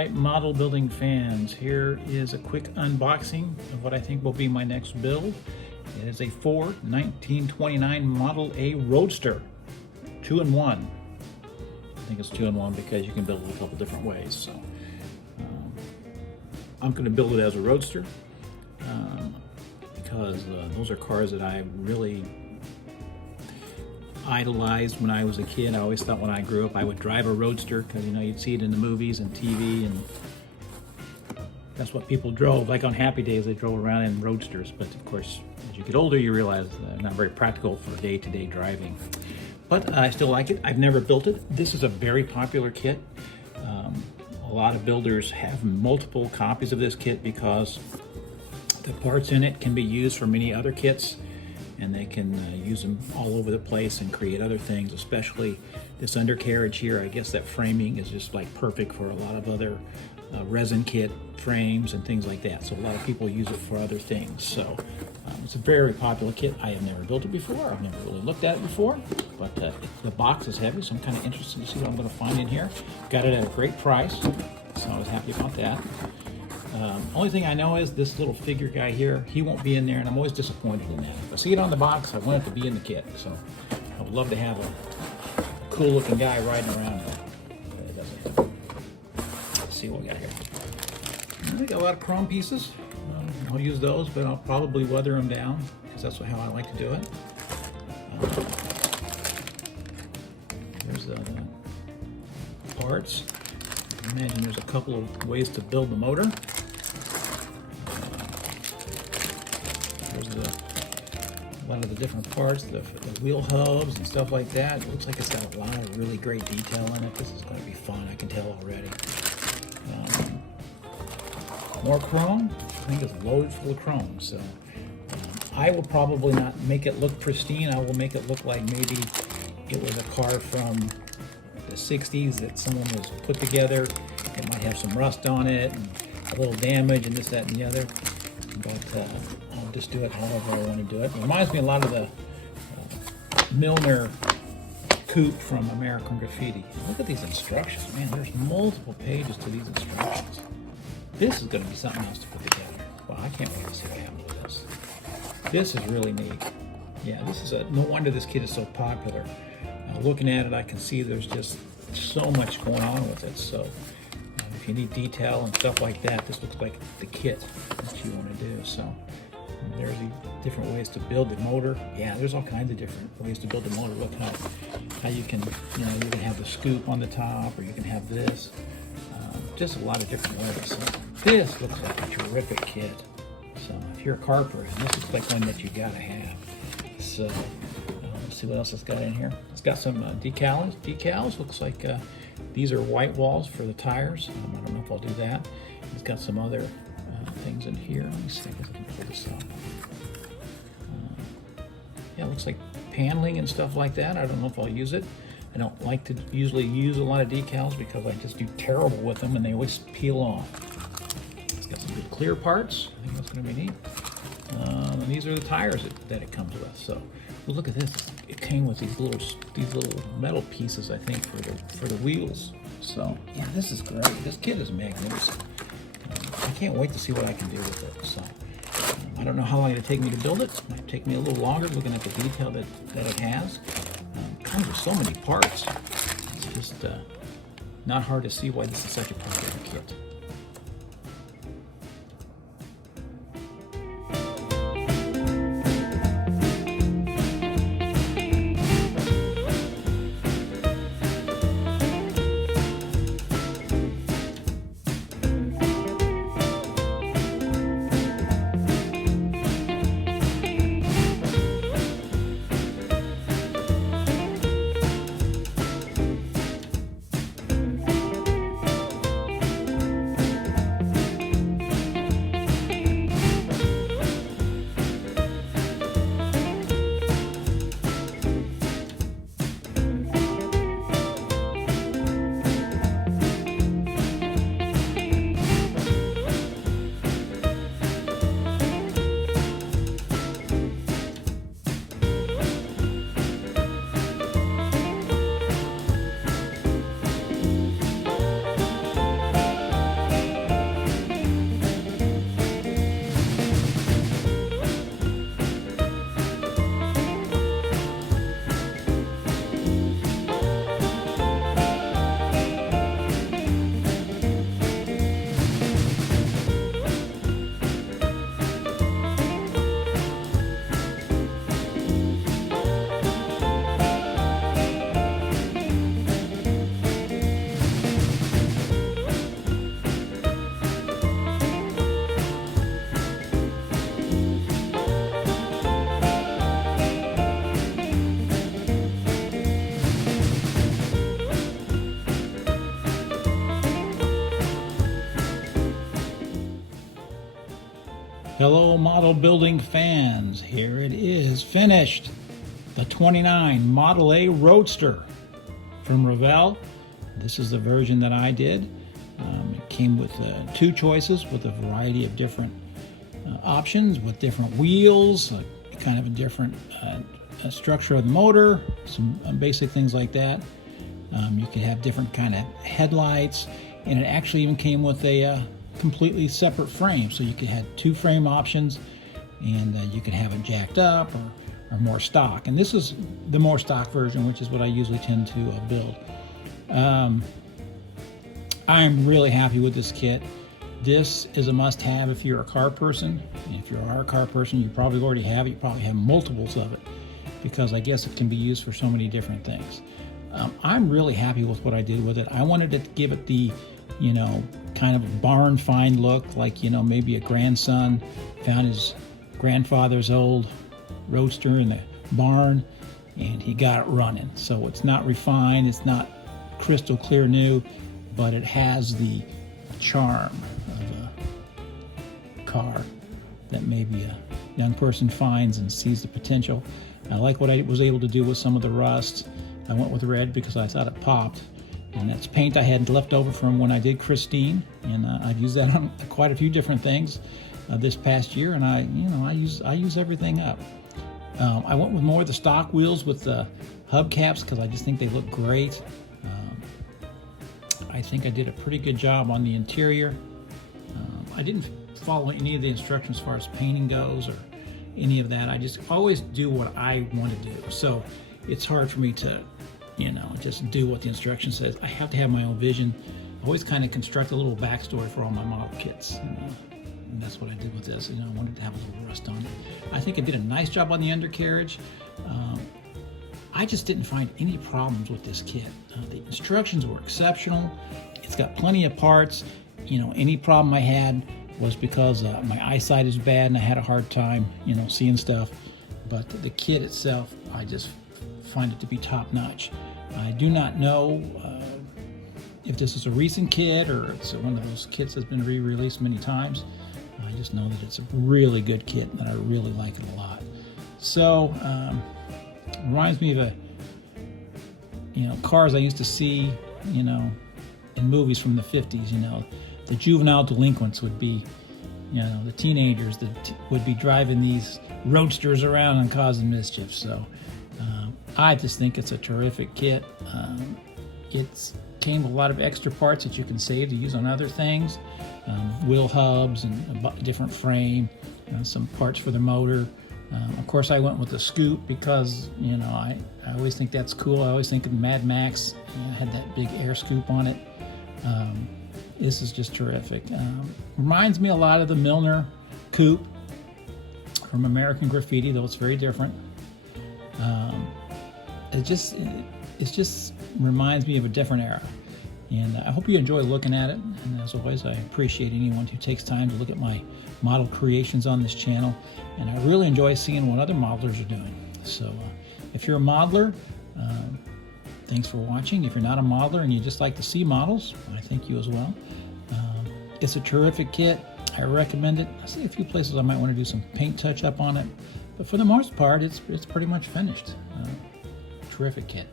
Alright, model building fans, here is a quick unboxing of what I think will be my next build. It is a Ford 1929 Model A Roadster, 2-in-1. I think it's 2-in-1 because you can build it a couple different ways. So I'm going to build it as a Roadster because those are cars that I really idolized when I was a kid. I always thought when I grew up I would drive a Roadster because, you know, you'd see it in the movies and TV, and that's what people drove. Like on happy days they drove around in Roadsters, but of course as you get older you realize they're not very practical for day-to-day driving. But I still like it. I've never built it. This is a very popular kit. A lot of builders have multiple copies of this kit because the parts in it can be used for many other kits, and they can use them all over the place and create other things, especially this undercarriage here. I guess that framing is just like perfect for a lot of other resin kit frames and things like that. So a lot of people use it for other things. So it's a very popular kit. I have never built it before. I've never really looked at it before, but the box is heavy, so I'm kind of interested to see what I'm going to find in here. Got it at a great price, so I was happy about that. Only thing I know is this little figure guy here, he won't be in there, and I'm always disappointed in that. If I see it on the box, I want it to be in the kit. So I would love to have a cool looking guy riding around. But it doesn't. Let's see what we got here. I got a lot of chrome pieces. I'll use those, but I'll probably weather them down because that's how I like to do it. There's the parts. I imagine there's a couple of ways to build the motor. There's a lot of the different parts, the wheel hubs and stuff like that. It looks like it's got a lot of really great detail in it. This is going to be fun, I can tell already. More chrome. I think it's loaded full of chrome. So I will probably not make it look pristine. I will make it look like maybe it was a car from the 60s that someone was put together. It might have some rust on it and a little damage and this, that, and the other. But I'll just do it however I want to do it. It reminds me a lot of the Milner coupe from American Graffiti. Look at these instructions, man. There's multiple pages to these instructions. This is going to be something else to put together. Wow, I can't wait to see what happens with this. This is really neat. Yeah, this is no wonder this kit is so popular. Looking at it, I can see there's just so much going on with it. So if you need detail and stuff like that, this looks like the kit that you want to do. So there's different ways to build the motor. Yeah, there's all kinds of different ways to build the motor. Look how you can, you know, you can have the scoop on the top, or you can have this. Just a lot of different ways. So this looks like a terrific kit. So if you're a car person, this looks like one that you gotta have. So let's see what else it's got in here. It's got some decals. Looks like these are white walls for the tires. I don't know if I'll do that. It's got some other things in here. Let me see if I can pull this up. Yeah, it looks like paneling and stuff like that. I don't know if I'll use it. I don't like to usually use a lot of decals because I just do terrible with them and they always peel off. It's got some good clear parts. I think that's going to be neat. And these are the tires that it comes with. So well, look at this. It came with these little metal pieces, I think, for the wheels. So yeah, this is great. This kit is magnificent. I can't wait to see what I can do with it. So I don't know how long it'll take me to build it. It might take me a little longer looking at the detail that it has. There's so many parts. It's just not hard to see why this is such a popular kit. Hello model building fans, here it is finished. The 29 Model A Roadster from REVELL. This is the version that I did. It came with two choices with a variety of different options with different wheels, kind of a different structure of the motor, some basic things like that. You could have different kind of headlights, and it actually even came with a completely separate frame, so you could have two frame options, and you could have it jacked up or more stock. And this is the more stock version, which is what I usually tend to build. I'm really happy with this kit. This is a must-have if you're a car person. If you are a car person, you probably already have it. You probably have multiples of it, because I guess it can be used for so many different things. I'm really happy with what I did with it. I wanted to give it the, kind of a barn find look, like, maybe a grandson found his grandfather's old Roadster in the barn and he got it running. So it's not refined, it's not crystal clear new, but it has the charm of a car that maybe a young person finds and sees the potential. I like what I was able to do with some of the rust. I went with red because I thought it popped, and that's paint I had left over from when I did Christine, and I've used that on quite a few different things this past year, and I use everything up. I went with more of the stock wheels with the hubcaps because I just think they look great. I think I did a pretty good job on the interior. I didn't follow any of the instructions as far as painting goes or any of that. I just always do what I want to do. So it's hard for me to, just do what the instruction says. I have to have my own vision. I always kind of construct a little backstory for all my model kits. And that's what I did with this. I wanted to have a little rust on it. I think I did a nice job on the undercarriage. I just didn't find any problems with this kit. The instructions were exceptional. It's got plenty of parts. Any problem I had was because my eyesight is bad and I had a hard time, seeing stuff. But the kit itself, I just find it to be top notch. I do not know if this is a recent kit or it's one of those kits that's been re-released many times. I just know that it's a really good kit and that I really like it a lot. So, reminds me of cars I used to see, in movies from the 50s. The juvenile delinquents would be, the teenagers that would be driving these roadsters around and causing mischief. So I just think it's a terrific kit. It's came with a lot of extra parts that you can save to use on other things, wheel hubs and a different frame, some parts for the motor. Of course, I went with the scoop because, I always think that's cool. I always think of Mad Max, had that big air scoop on it. This is just terrific. Reminds me a lot of the Milner coupe from American Graffiti, though it's very different. It just reminds me of a different era. And I hope you enjoy looking at it. And as always, I appreciate anyone who takes time to look at my model creations on this channel. And I really enjoy seeing what other modelers are doing. So if you're a modeler, thanks for watching. If you're not a modeler and you just like to see models, I thank you as well. It's a terrific kit. I recommend it. I see a few places I might want to do some paint touch up on it. But for the most part, it's pretty much finished. Terrific kit.